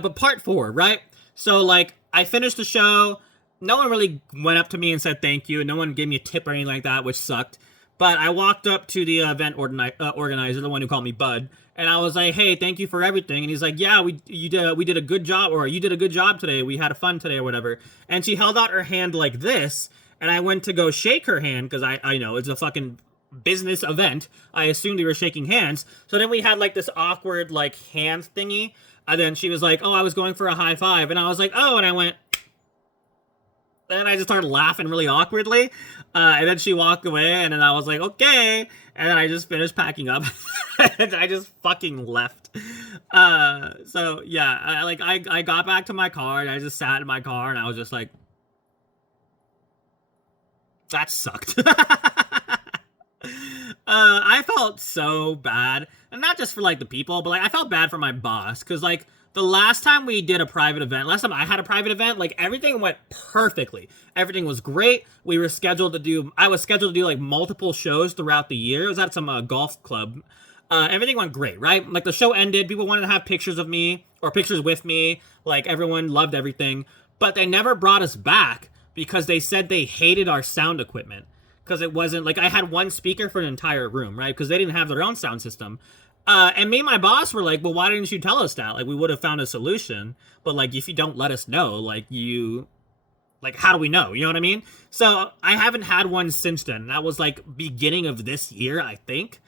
But part 4, right? So, like, I finished the show. No one really went up to me and said thank you. No one gave me a tip or anything like that, which sucked. But I walked up to the event organizer, the one who called me Bud, and I was like, "Hey, thank you for everything." And he's like, "Yeah, we did a good job, or you did a good job today. We had fun today, or whatever." And she held out her hand like this, and I went to go shake her hand because I know it's a fucking business event. I assumed we were shaking hands. So then we had like this awkward like hand thingy, and then she was like, "Oh, I was going for a high five," and I was like, "Oh," and I went. And I just started laughing really awkwardly. And then she walked away, and then I was like, okay. And then I just finished packing up. And I just fucking left. So, yeah, I got back to my car, and I just sat in my car, and I was just like, that sucked. I felt so bad. And not just for, like, the people, but, like, I felt bad for my boss. Because, like, the last time we did a private event, last time I had a private event, like, everything went perfectly. Everything was great. I was scheduled to do, like, multiple shows throughout the year. It was at some golf club. Everything went great, right? Like, the show ended. People wanted to have pictures of me, or pictures with me. Like, everyone loved everything. But they never brought us back because they said they hated our sound equipment. Because it wasn't, like, I had one speaker for an entire room, right? Because they didn't have their own sound system. And me and my boss were like, well, why didn't you tell us that? Like, we would have found a solution. But, like, if you don't let us know, like, how do we know? You know what I mean? So, I haven't had one since then. That was, like, beginning of this year, I think.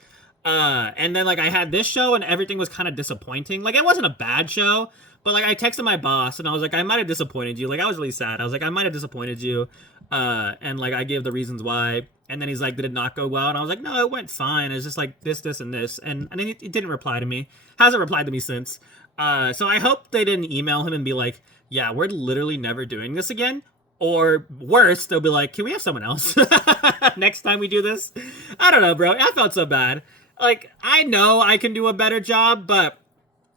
And then, like, I had this show, and everything was kind of disappointing. Like, it wasn't a bad show, but, like, I texted my boss, and I was like, I might have disappointed you. Like, I was really sad. I was like, I might have disappointed you. And, like, I gave the reasons why. And then he's like, did it not go well? And I was like, no, it went fine. It's just like this, and this. And then it didn't reply to me. Hasn't replied to me since. So I hope they didn't email him and be like, yeah, we're literally never doing this again. Or worse, they'll be like, can we have someone else next time we do this? I don't know, bro. I felt so bad. Like, I know I can do a better job, but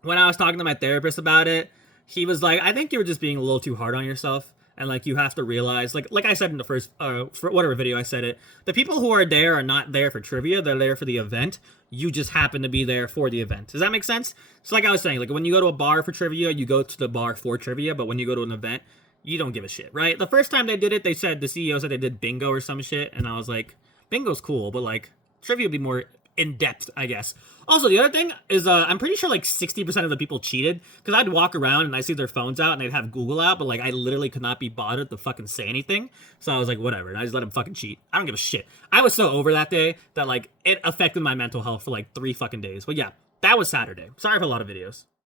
when I was talking to my therapist about it, he was like, I think you were just being a little too hard on yourself. And, like, you have to realize, like I said in the first, for whatever video I said it, the people who are there are not there for trivia, they're there for the event. You just happen to be there for the event. Does that make sense? So, like I was saying, like, when you go to a bar for trivia, you go to the bar for trivia, but when you go to an event, you don't give a shit, right? The first time they did it, the CEO said they did bingo or some shit, and I was like, bingo's cool, but, like, trivia would be more in-depth, I guess. Also, the other thing is, I'm pretty sure, like, 60% of the people cheated, because I'd walk around and I see their phones out, and they'd have Google out, but, like, I literally could not be bothered to fucking say anything, so I was like, whatever, and I just let them fucking cheat. I don't give a shit. I was so over that day that, like, it affected my mental health for, like, 3 fucking days. But yeah, that was Saturday. Sorry for a lot of videos.